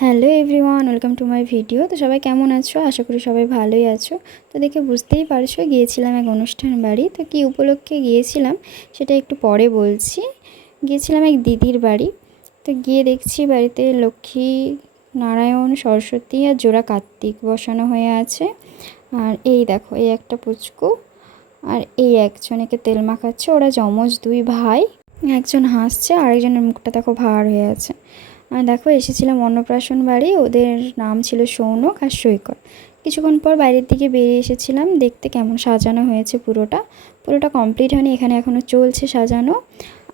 Hello everyone, welcome to my video. তো সবাই কেমন আছো? আশা করি সবাই ভালোই আছো। তো দেখে বুঝতেই পারছো গিয়েছিলাম এক অনুষ্ঠান বাড়ি। তো কী উপলক্ষে গিয়েছিলাম সেটা একটু পরে বলছি। গিয়েছিলাম এক দিদির বাড়ি। তো গিয়ে দেখছি বাড়িতে লক্ষ্মী, নারায়ণ, সরস্বতী আর জোড়া কার্তিক বসানো হয়ে আছে। আর এই দেখো, এই একটা পুচকু আর এই একজন একে তেল মাখাচ্ছে। ওরা যমজ দুই ভাই, একজন হাসছে আর একজনের মুখটা দেখো ভার হয়ে আছে। আর দেখো এসেছিলাম অন্নপ্রাশন বাড়ি, ওদের নাম ছিল সৌনক আর সৈকত। কিছুক্ষণ পর বাইরের দিকে বেরিয়ে এসেছিলাম দেখতে কেমন সাজানো হয়েছে। পুরোটা কমপ্লিট হয়নি, এখানে এখনও চলছে সাজানো।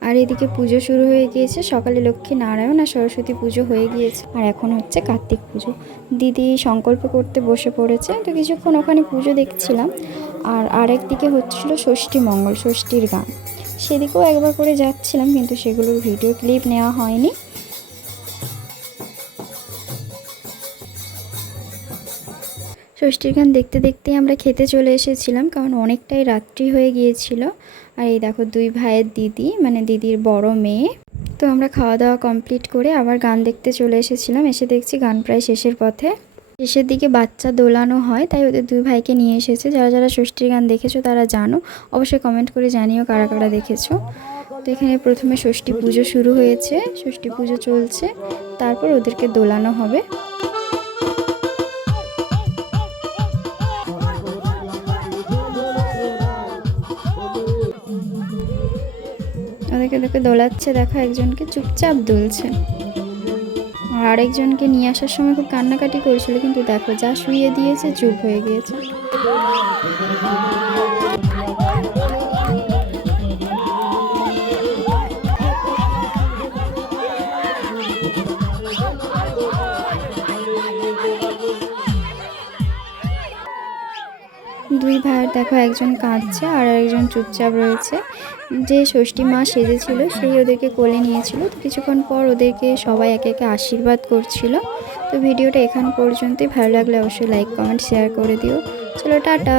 আর এদিকে পুজো শুরু হয়ে গিয়েছে। সকালে লক্ষ্মী, নারায়ণ আর সরস্বতী পুজো হয়ে গিয়েছে আর এখন হচ্ছে কার্তিক পুজো। দিদি সংকল্প করতে বসে পড়েছে। তো কিছুক্ষণ ওখানে পুজো দেখছিলাম। আর আরেক দিকে হচ্ছিল ষষ্ঠী মঙ্গল, ষষ্ঠীর গান। সেদিকেও একবার করে যাচ্ছিলাম, কিন্তু সেগুলোর ভিডিও ক্লিপ নেওয়া হয়নি। ষষ্ঠীর গান দেখতে দেখতেই আমরা খেতে চলে এসেছিলাম, কারণ অনেকটাই রাত্রি হয়ে গিয়েছিল। আর এই দেখো দুই ভাইয়ের দিদি, মানে দিদির বড় মেয়ে। তো আমরা খাওয়া দাওয়া কমপ্লিট করে আবার গান দেখতে চলে এসেছিলাম। এসে দেখছি গান প্রায় শেষের পথে। শেষের দিকে বাচ্চা দোলানো হয়, তাই ওদের দুই ভাইকে নিয়ে এসেছে। যারা যারা ষষ্ঠীর গান দেখেছো তারা জানো, অবশ্যই কমেন্ট করে জানিও কারা কারা দেখেছো। তো এখানে প্রথমে ষষ্ঠী পুজো শুরু হয়েছে, ষষ্ঠী পুজো চলছে, তারপর ওদেরকে দোলানো হবে। ওদেরকে দেখে দোলাচ্ছে, দেখো একজনকে চুপচাপ দুলছে। আর আরেকজনকে নিয়ে আসার সময় খুব কান্নাকাটি করেছিল, কিন্তু দেখো যা শুইয়ে দিয়েছে চুপ হয়ে গিয়েছে। দুই ভাইয়ের দেখো একজন কাঁদছে আর একজন চুপচাপ রয়েছে। যে ষষ্ঠী মা সেজেছিল সেই ওদেরকে কোলে নিয়েছিল। তো কিছুক্ষণ পর ওদেরকে সবাই একে একে আশীর্বাদ করছিল। তো ভিডিওটা এখান পর্যন্তই। ভালো লাগলে অবশ্যই লাইক, কমেন্ট, শেয়ার করে দিও। চলো টাটা।